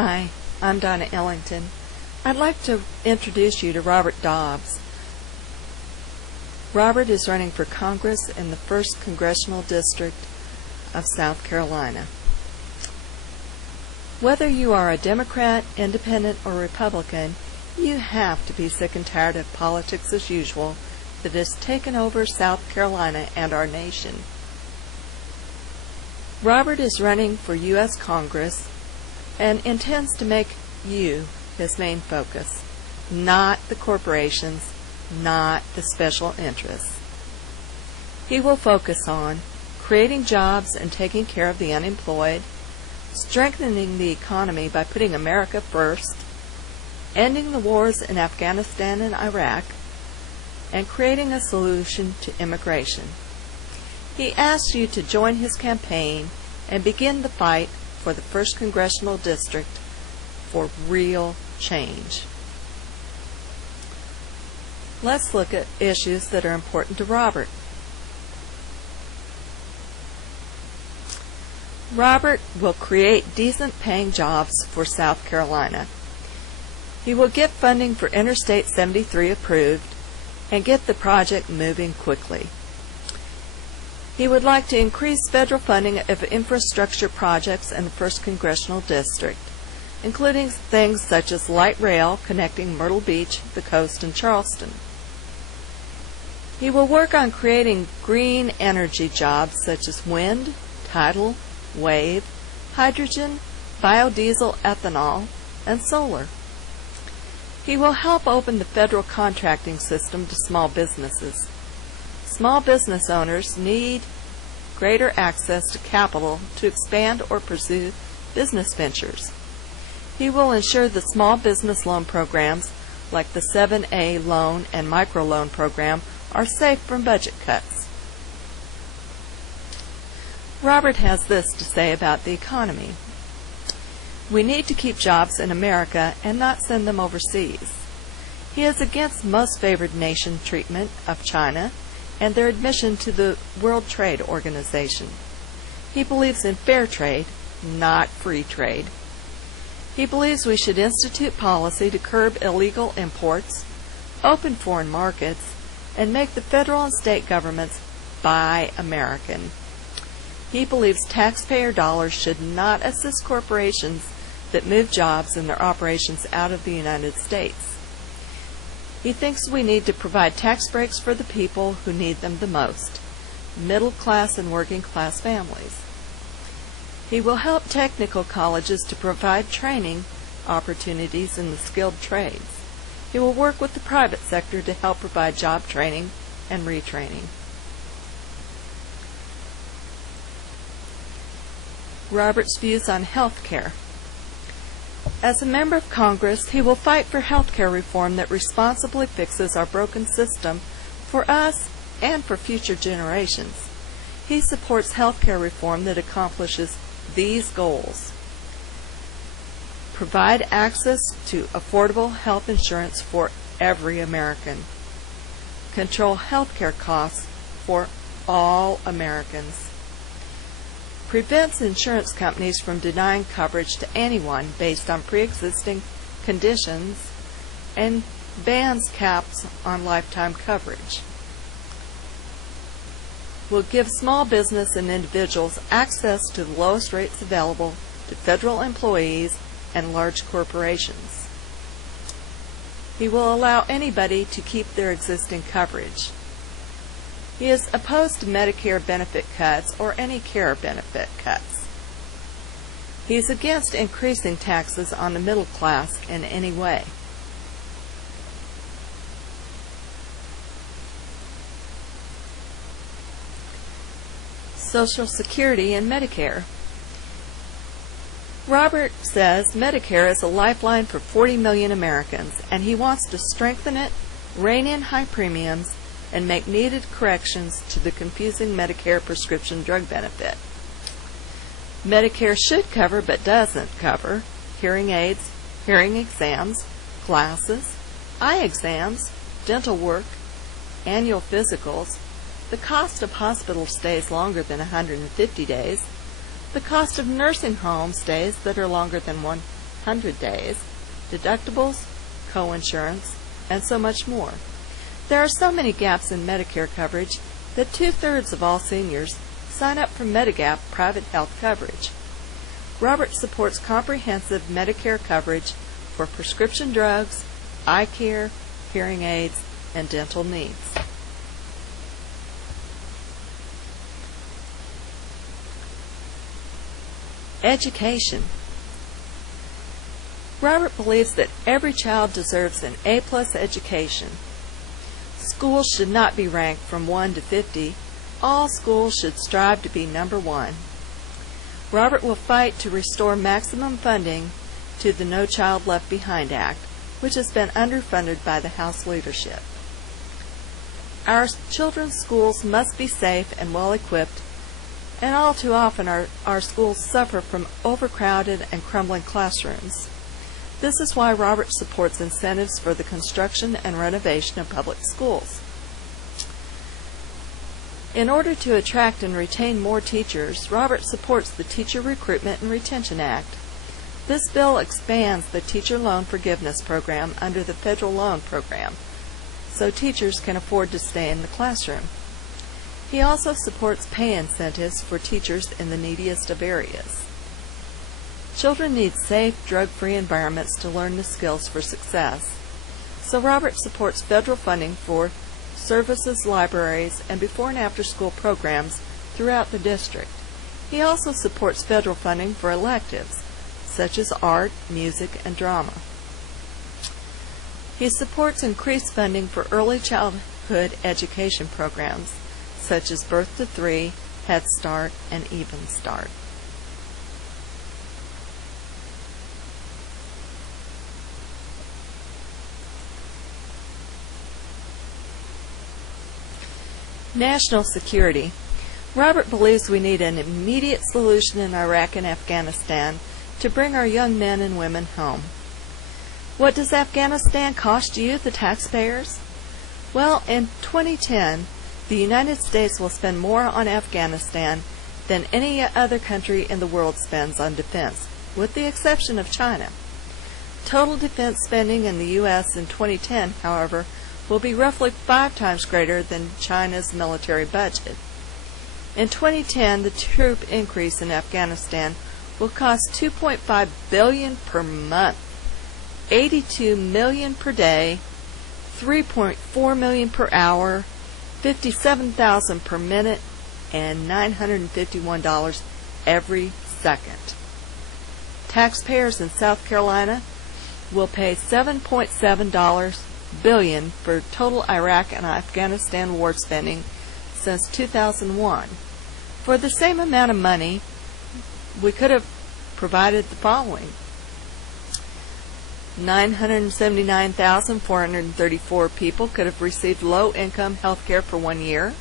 Hi, I'm Donna Ellington. I'd like to introduce you to Robert Dobbs. Robert is running for Congress in the 1st Congressional District of South Carolina. Whether you are a Democrat, Independent, or Republican, you have to be sick and tired of politics as usual that has taken over South Carolina and our nation. Robert is running for U.S. Congress and intends to make you his main focus, not the corporations, not the special interests. He will focus on creating jobs and taking care of the unemployed, strengthening the economy by putting America first, ending the wars in Afghanistan and Iraq, and creating a solution to immigration. He asks you to join his campaign and begin the fight for the 1st Congressional District for real change. Let's look at issues that are important to Robert. Robert will create decent paying jobs for South Carolina. He will get funding for Interstate 73 approved and get the project moving quickly. He would like to increase federal funding of infrastructure projects in the 1st Congressional District, including things such as light rail connecting Myrtle Beach, the coast, and Charleston. He will work on creating green energy jobs such as wind, tidal, wave, hydrogen, biodiesel, ethanol, and solar. He will help open the federal contracting system to small businesses. Small business owners need greater access to capital to expand or pursue business ventures. He will ensure that small business loan programs like the 7A loan and microloan program are safe from budget cuts. Robert has this to say about the economy. We need to keep jobs in America and not send them overseas. He is against most favored nation treatment of China and their admission to the World Trade Organization. He believes in fair trade, not free trade. He believes we should institute policy to curb illegal imports, open foreign markets, and make the federal and state governments buy American. He believes taxpayer dollars should not assist corporations that move jobs and their operations out of the United States. He thinks we need to provide tax breaks for the people who need them the most, middle class and working class families. He will help technical colleges to provide training opportunities in the skilled trades. He will work with the private sector to help provide job training and retraining. Robert's views on health care. As a member of Congress, he will fight for health care reform that responsibly fixes our broken system for us and for future generations. He supports health care reform that accomplishes these goals: provide access to affordable health insurance for every American, control health care costs for all Americans, prevents insurance companies from denying coverage to anyone based on pre-existing conditions, and bans caps on lifetime coverage. Will give small business and individuals access to the lowest rates available to federal employees and large corporations. He will allow anybody to keep their existing coverage. He is opposed to Medicare benefit cuts or any care benefit cuts. He is against increasing taxes on the middle class in any way. Social Security and Medicare. Robert says Medicare is a lifeline for 40 million Americans, and he wants to strengthen it, rein in high premiums, and make needed corrections to the confusing Medicare prescription drug benefit. Medicare should cover but doesn't cover hearing aids, hearing exams, glasses, eye exams, dental work, annual physicals, the cost of hospital stays longer than 150 days, the cost of nursing home stays that are longer than 100 days, deductibles, co-insurance, and so much more. There are so many gaps in Medicare coverage that 2/3 of all seniors sign up for Medigap private health coverage. Robert supports comprehensive Medicare coverage for prescription drugs, eye care, hearing aids, and dental needs. Education. Robert believes that every child deserves an A+ education. Schools should not be ranked from 1 to 50. All schools should strive to be number 1. Robert will fight to restore maximum funding to the No Child Left Behind Act, which has been underfunded by the House leadership. Our children's schools must be safe and well-equipped, and all too often our schools suffer from overcrowded and crumbling classrooms. This is why Robert supports incentives for the construction and renovation of public schools. In order to attract and retain more teachers, Robert supports the Teacher Recruitment and Retention Act. This bill expands the teacher loan forgiveness program under the federal loan program, so teachers can afford to stay in the classroom. He also supports pay incentives for teachers in the neediest of areas. Children need safe, drug-free environments to learn the skills for success, so Robert supports federal funding for services, libraries, and before and after school programs throughout the district. He also supports federal funding for electives, such as art, music, and drama. He supports increased funding for early childhood education programs, such as Birth to 3, Head Start, and Even Start. National security. Robert believes we need an immediate solution in Iraq and Afghanistan to bring our young men and women home. What does Afghanistan cost you, the taxpayers? Well, in 2010, the United States will spend more on Afghanistan than any other country in the world spends on defense, with the exception of China. Total defense spending in the U.S. in 2010, however, will be roughly 5 times greater than China's military budget. In 2010, the troop increase in Afghanistan will cost $2.5 billion per month, $82 million per day, $3.4 million per hour, $57,000 per minute, and $951 every second. Taxpayers in South Carolina will pay $7.7 billion for total Iraq and Afghanistan war spending since 2001. For the same amount of money, we could have provided the following: 979,434 people could have received low-income health care for 1 year,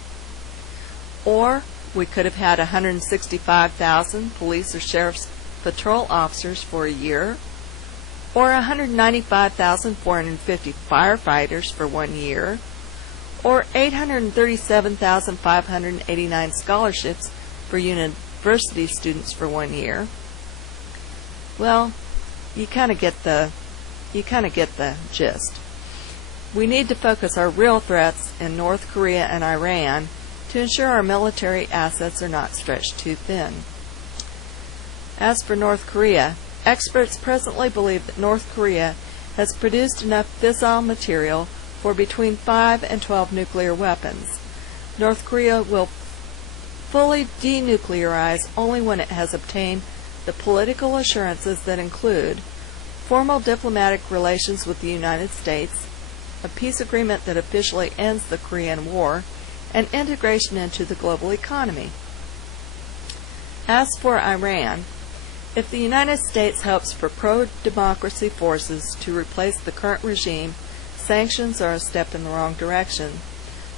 or we could have had 165,000 police or sheriff's patrol officers for a year, or 195,450 firefighters for 1 year, or 837,589 scholarships for university students for 1 year. Well, you kind of get the gist. We need to focus our real threats in North Korea and Iran to ensure our military assets are not stretched too thin. As for North Korea, experts presently believe that North Korea has produced enough fissile material for between 5 and 12 nuclear weapons. North Korea will fully denuclearize only when it has obtained the political assurances that include formal diplomatic relations with the United States, a peace agreement that officially ends the Korean War, and integration into the global economy. As for Iran, if the United States hopes for pro-democracy forces to replace the current regime, sanctions are a step in the wrong direction.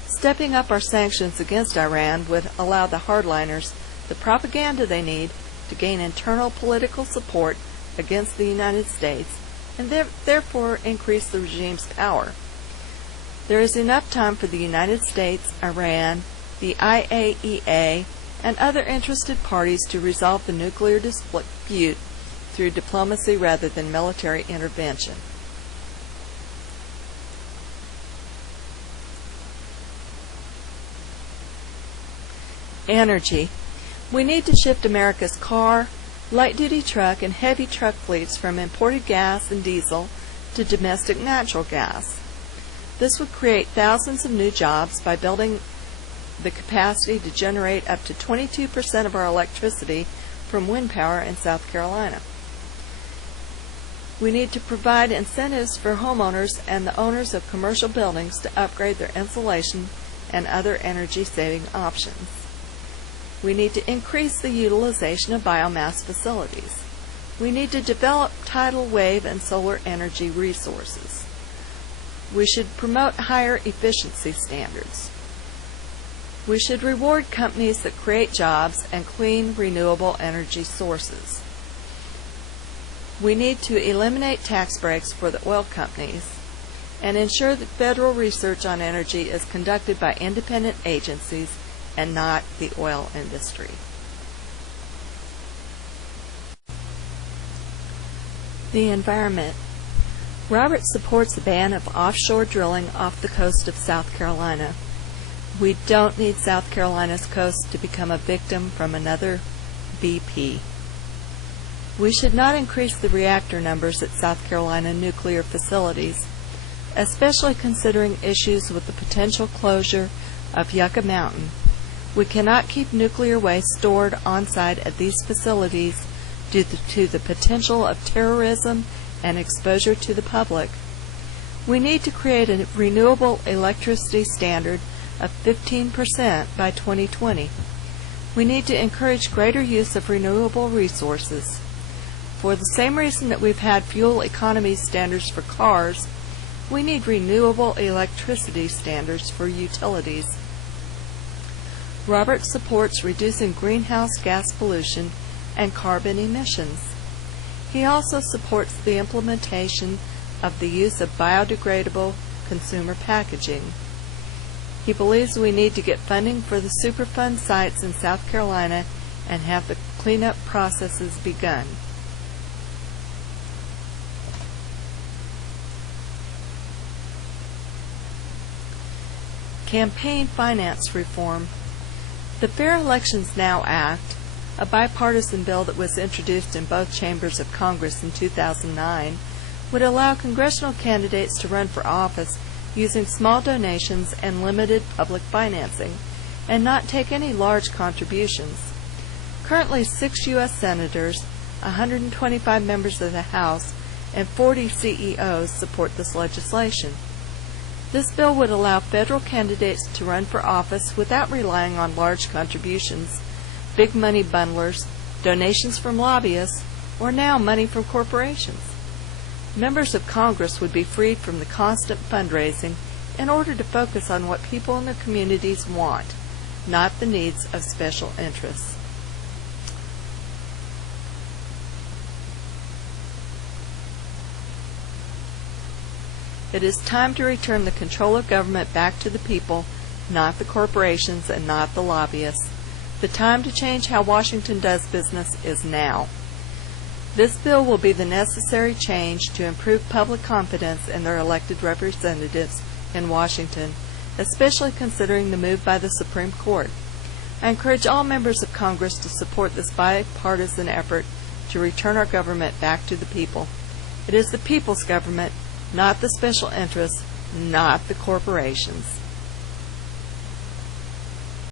Stepping up our sanctions against Iran would allow the hardliners the propaganda they need to gain internal political support against the United States and therefore increase the regime's power. There is enough time for the United States, Iran, the IAEA, and other interested parties to resolve the nuclear dispute through diplomacy rather than military intervention. Energy. We need to shift America's car, light-duty truck, and heavy truck fleets from imported gas and diesel to domestic natural gas. This would create thousands of new jobs by building the capacity to generate up to 22% of our electricity from wind power in South Carolina. We need to provide incentives for homeowners and the owners of commercial buildings to upgrade their insulation and other energy-saving options. We need to increase the utilization of biomass facilities. We need to develop tidal wave and solar energy resources. We should promote higher efficiency standards. We should reward companies that create jobs and clean, renewable energy sources. We need to eliminate tax breaks for the oil companies and ensure that federal research on energy is conducted by independent agencies and not the oil industry. The environment. Robert supports the ban of offshore drilling off the coast of South Carolina. We don't need South Carolina's coast to become a victim from another BP. We should not increase the reactor numbers at South Carolina nuclear facilities, especially considering issues with the potential closure of Yucca Mountain. We cannot keep nuclear waste stored on-site at these facilities due to the potential of terrorism and exposure to the public. We need to create a renewable electricity standard of 15% by 2020. We need to encourage greater use of renewable resources. For the same reason that we've had fuel economy standards for cars, we need renewable electricity standards for utilities. Robert supports reducing greenhouse gas pollution and carbon emissions. He also supports the implementation of the use of biodegradable consumer packaging. He believes we need to get funding for the Superfund sites in South Carolina and have the cleanup processes begun. Campaign finance reform. The Fair Elections Now Act, a bipartisan bill that was introduced in both chambers of Congress in 2009, would allow congressional candidates to run for office using small donations and limited public financing, and not take any large contributions. Currently, 6 U.S. senators, 125 members of the House, and 40 CEOs support this legislation. This bill would allow federal candidates to run for office without relying on large contributions, big money bundlers, donations from lobbyists, or now money from corporations. Members of Congress would be freed from the constant fundraising in order to focus on what people in their communities want, not the needs of special interests. It is time to return the control of government back to the people, not the corporations and not the lobbyists. The time to change how Washington does business is now. This bill will be the necessary change to improve public confidence in their elected representatives in Washington, especially considering the move by the Supreme Court. I encourage all members of Congress to support this bipartisan effort to return our government back to the people. It is the people's government, not the special interests, not the corporations.